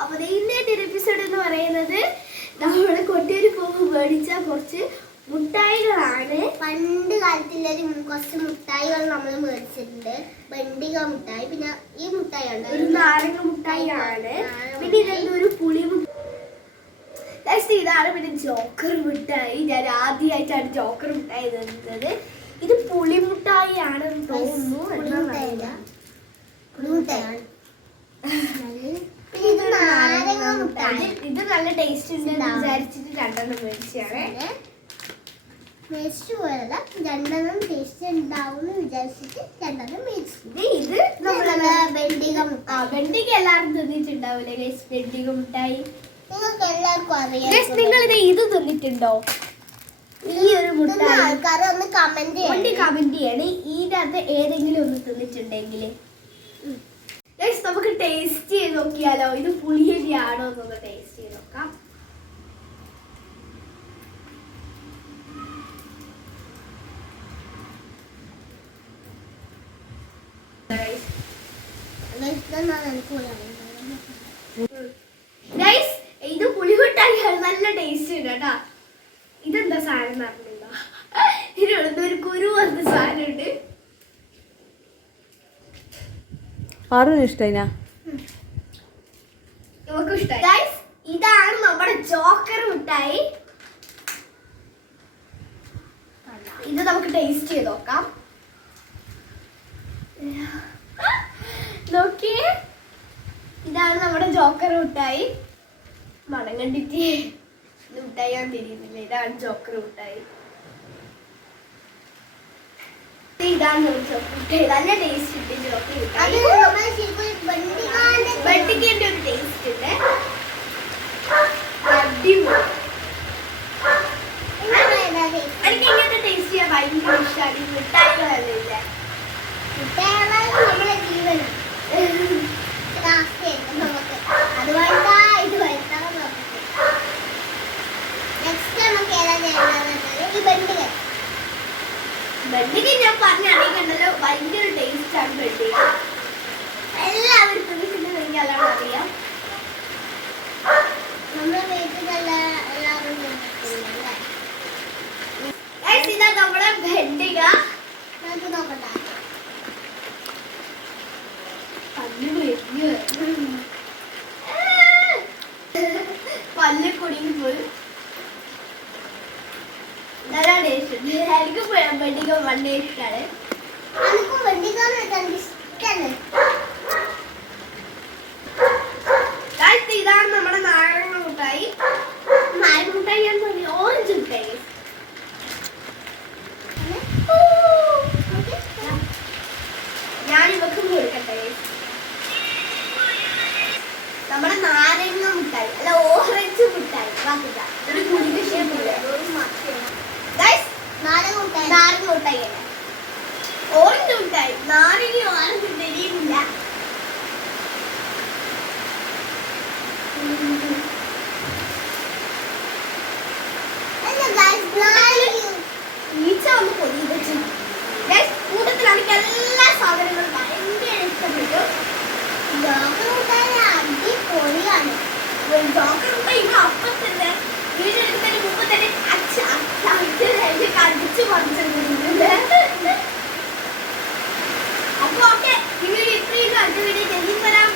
അപ്പോൾ ഇന്നത്തെ എപ്പിസോഡ് എന്ന് പറയുന്നത് നമ്മൾ കൊട്ടിയൂർ പോകുമ്പോൾ മേടിച്ച കുറച്ച് മുട്ടായികളാണ്. പണ്ട് കാലത്തിലൊരു കുറച്ച് മുട്ടായികൾ നമ്മൾ മേടിച്ചിട്ടുണ്ട്. ബണ്ടിക മുട്ടായി, പിന്നെ ഈ മുട്ടായി ഉണ്ട്, ഒരു നാരങ്ങ മുട്ടായിയാണ്. പിന്നെ ഇതൊരു പുളി മുട്ടായി. ഇതാണ് പിന്നെ ജോക്കർ മിഠായി. ഞാൻ ആദ്യമായിട്ടാണ് ജോക്കർ മിഠായി തരുന്നത്. ഇത് പുളി മുട്ടായിയാണെന്ന് തോന്നുന്നു. ഇത് നല്ല ടേസ്റ്റ് ഉണ്ട് വിചാരിച്ചിട്ട് രണ്ടെണ്ണം മേടിച്ചാണ്. മേടിച്ചു പോയതല്ല, രണ്ടെണ്ണം ടേസ്റ്റ് ഉണ്ടാവും വിചാരിച്ചിട്ട് രണ്ടെണ്ണം മേടിച്ചു. ഇത് നമ്മളെ ബണ്ടിക മുട്ടായി. ബണ്ടിക എല്ലാവരും തിന്നിട്ടുണ്ടാവില്ലേ ഗൈസ്? ബണ്ടിക മുട്ടായി നിങ്ങൾക്ക് എല്ലാവർക്കും അറിയാം. നിങ്ങൾ ഇത് തിന്നിട്ടുണ്ടോ? ഈ ഒരു മുട്ടായി ആൾക്കാർ ഒന്ന് കമന്റ് ചെയ്യണേ ഇതിനകത്ത് ഏതെങ്കിലും ഒന്ന് തിന്നിട്ടുണ്ടെങ്കിൽ. നമുക്ക് ടേസ്റ്റ് ചെയ്ത് നോക്കിയാലോ? ഇത് പുളിയരിയാണോ എന്നൊന്ന് ടേസ്റ്റ് ചെയ്ത് നോക്കാം. ഇത് പുളിമുട്ടായിയാണ്. നല്ല ടേസ്റ്റ് ഉണ്ട് കേട്ടാ. ഇതെന്താ സാധനം നടന്നില്ല? ഇതിനടുത്ത് ഒരു കുരു വന്ന സാധനം ഉണ്ട്. ഇഷ്ടം ഇതാണ് നമ്മുടെ ജോക്കർ മിഠായി. ഇത് നമുക്ക് ടേസ്റ്റ് ചെയ്ത് നോക്കാം. നോക്കിയേ, ഇതാണ് നമ്മുടെ ജോക്കർ മിഠായി. മണം കണ്ടിട്ട് മിഠായി ഞാൻ തിരിയുന്നില്ല. ഇതാണ് ജോക്കർ മിഠായി. ഇതാണ് ജോക്കർ മിഠായി. നല്ല ടേസ്റ്റ് ഉണ്ട് ജോക്കർ മിഠായി. ബണ്ടിക്കേന്റെ ഒരു ടേസ്റ്റ് ഉണ്ട്. അടിപൊളി. എനിക്ക് ഇങ്ങനത്തെ ടേസ്റ്റ് ചെയ്യാൻ ഭയങ്കര ഇഷ്ടമാണ്. ഈ മിഠായികളല്ലേ നമ്മളെ ജീവനാണ്. അതുകൊണ്ടാ ഇത് വരുത്താൻ നോക്കുന്നത്. നെക്സ്റ്റ് നമുക്ക് ഏതാ ചെയ്യേണ്ടത്? ഈ ബണ്ടിക. ബണ്ടിക ഞാൻ പറഞ്ഞ അറിയിക്കണ്ടല്ലോ, ഭയങ്കര ടേസ്റ്റ് ആണ് ബണ്ടിക. എല്ലാവരും തിന്നിട്ടുണ്ടെങ്കിൽ അതാണ് അറിയാം. നമ്മുടെ വീട്ടിലുള്ള എല്ലാവരും ഇതാ നമ്മുടെ ബണ്ടിക. നമുക്ക് നോക്കട്ടെ. പല്ല് കുടുങ്ങി പോയി. നല്ല ടേസ്റ്റ് ഉണ്ട്. എനിക്ക് ബണ്ടിക വളരെ ഇഷ്ടമാണ്. എനിക്കും ബണ്ടിക ഇഷ്ടമാണ്. ഇതാണ് നമ്മുടെ നാരങ്ങ മുട്ടായി. നാരങ്ങ മുട്ടായി ഞാൻ തോന്നി ഓറഞ്ച് മുട്ടായി. ഞാൻ ഇവക്കും കൊടുക്കട്ടെ. നമ്മുടെ നാരങ്ങ മുട്ടായി അല്ല, ഓറഞ്ച് മുട്ടായി. ഒരു കുടിക്ക് നാരങ്ങ മുട്ടായി അല്ല, ഓറഞ്ച് മുട്ടായി. നാരങ്ങ ഓറഞ്ച് തിരിയുന്നില്ല. ഈച്ച ഒന്ന് പൊതി വെച്ചു. കൂട്ടത്തിൽ എനിക്ക് എല്ലാ സാധനങ്ങളും ഭയങ്കര ഇഷ്ടപ്പെട്ടു. അടിപൊളിയാണ്. ജോക്കർ മുട്ടായി ഇങ്ങനെ അപ്പത്തന്നെ വീടെടുത്തതിന് മുമ്പ് തന്നെ കടിച്ചു പറിച്ചിട്ടുണ്ട്. അപ്പൊ ഓക്കെ, ഈ വീഡിയോ ഇത്രയും അടുത്ത വീഡിയോ വരാം.